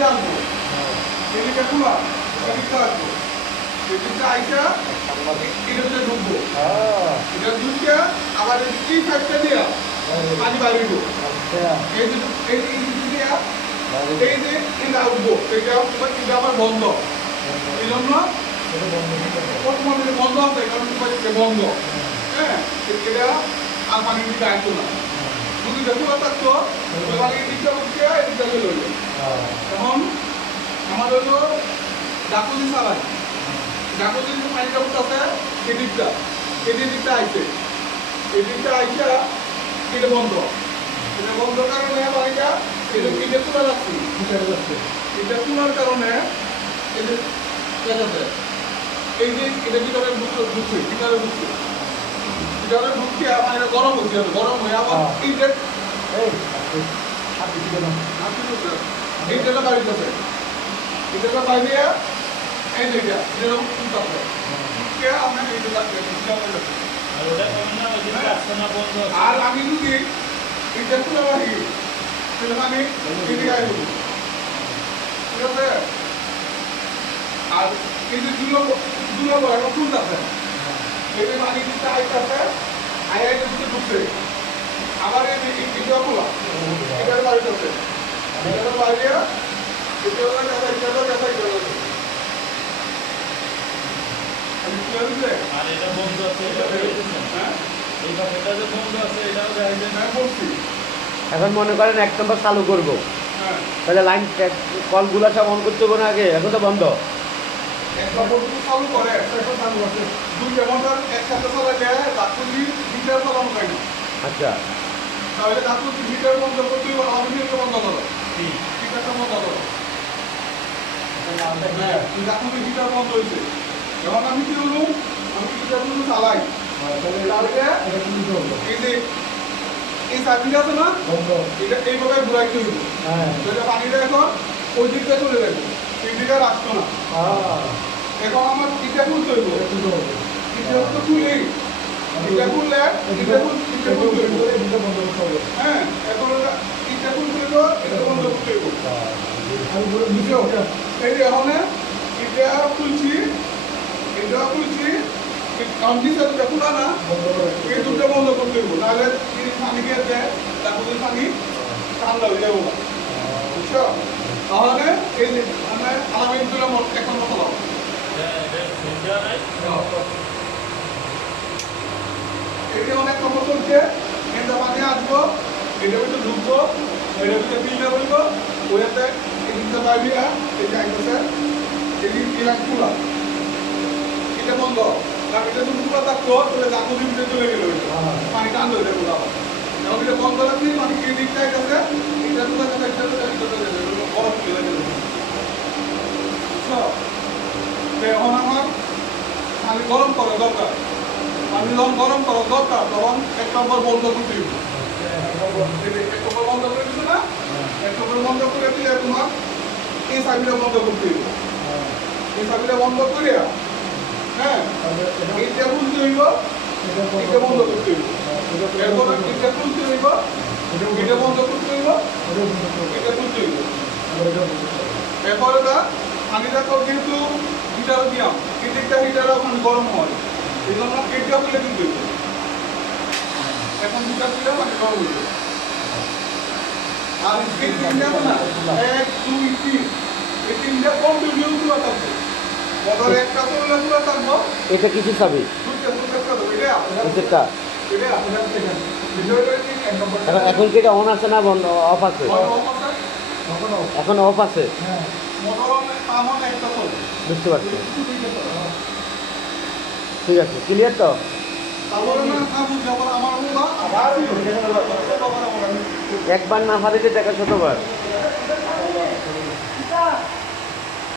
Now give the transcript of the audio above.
দিকে আসবো, এদিকে খোলা, এদিকে আসবো, এদিকে আইসা এটার ভিতরে ঢুকবো, এটা ঢুকে আবার এই সাইডটা দিয়া পানি বাড়িব, এই যে এই যে এটা উঠবো, এটা আমার বন্ধ, এই জন্য বন্ধ আছে, কারণ বন্ধ, হ্যাঁ, এটা আর পানি দিকে আসতো না, যদি খোলা থাকতো পানি দিকটা উঠছে এদিকটা চলে হইলো। এখন আমার হলো ডাকুজি চালাই, ডাকুজি পানিটা উঠতেছে এদিকটা আইছে, এদিকটা আইসা এটা বন্ধ, এটা বন্ধ কারণে পানিটা এটা তোলা যাচ্ছে, এটা তোলার কারণে এই যে এই যে এটা ভিতরে ঢুকছে, ভিতরে ঢুকিয়ে পানিটা গরম হচ্ছে, গরম হয়ে আবার এইটা বাড়িতেছে, এটা বাইরে এই যেটা এরকম তুলতে আমরা আর আমি যদি এটা খুলে রাখি তাহলে আমি এদিকে আসবো, ঠিক আছে? আর এই যে দুলো এখন তুলতেছে, এই যে পানি দিতে আইতেছে, আইতে দিতে ঢুকছে, আবার এই এটা খোলা, এটার বাড়িতেছে, এটার বাইরে এটা আর এটা বন্ধ আছে, হ্যাঁ এই পাশেটা যে বন্ধ আছে এটাও দেখা যায় না বলছি। এখন মনে করেন 1 নম্বর চালু করব, তাহলে লাইন কলগুলো সব অন করতে হবে না আগে? এখন তো বন্ধ। 1 নম্বর চালু করে এখন চালু আছে, 2 ঘন্টার একসাথে চালালে ডাকুজি মিটার চালানো হয় না। আচ্ছা, তাহলে ডাকুজি মিটার বন্ধ করতে হবে, আমি মিটার বন্ধ করো, মিটারটা বন্ধ করো, ডাকুজি মিটার বন্ধ হয়েছে। এখন আমি কি বলবো, আমি মিটারগুলো চালাই, এই যে এই সার্কিট আছে না, এটা এইভাবে ঘুরাইতে হইব, পানিটা এখন ওই দিকটা চলে যাবে, এই দিকে আর আসতো না। এখন আমার এটা খুলতে হইব, এটা তো খুলেই, এটা খুললে হ্যাঁ, এখন এটা খুলতে হইব, এটা বন্ধ করতে হইব, বুঝছো? এই যে এখন এটা খুলছি, এটা খুলছি, কাউন্টিটা খোলা না, এই দুটো বন্ধ করতে হইব, নাহলে পানি খেয়ে দেয়, তারপরে পানি ঠান্ডা হয়ে যাবো, বুঝছো? তাহলে এই যে আমরা আলামিনগুলো এখন মশলা এটা অনেক নম্বর চলছে, এটা পানি আসবো, এটার ভিতরে ঢুকবো, এটার ভিতরে ফিল্টার হইব, ওইটাতে এদিকটা বাইরে এই যে আইতেছে, এদিক ইলাক খোলা, এটা বন্ধ, কারণ এটা যদি খোলা থাকতো তাহলে ডাকুজির ভিতরে চলে গেল, পানি ঠান্ডা হয়ে যাবে, এখন এটা বন্ধ রাখছি, পানি এই দিকটা আইতেছে, এটা খোলা থাকলে গরম চলে যাবে, বুঝছো? এখন আমার পানি গরম করা দরকার, পানি যখন গরম করা দরকার তখন 1 নম্বর বন্ধ করতে হবে, 1 নম্বর বন্ধ করে দিচ্ছ না, 1 নম্বর বন্ধ করে দিলে তোমার এই সাইডটা বন্ধ করতে হবে, এই সাইডটা বন্ধ করে হ্যাঁ এইটা খুলতে হইব, এটা বন্ধ করতে হইব, এরপর এটা খুলতে হইব, এটা বন্ধ করতে হইব, এটা খুলতে হইব, এরপরে পানিটা তো যেহেতু হিটার দিয়াম, এদিকটা হিটারও পানি গরম হয়, এই জন্য এটা খুলে দিতে হইব, এখন হিটার দিলে পানি গরম হইবে। আর এই তিনটা না 1 2 3 এই তিনটা কন্টিনিউ খোলা থাকবে, মোটর একটা চললে খোলা থাকবো, এটা কিছু চাবি এখন কি এটা অন আছে না বন্ধ অফ আছে? এখন অফ আছে, বুঝতে পারছি, ঠিক আছে, ক্লিয়ার তো? একবার না পারিতে দেখা শতবার।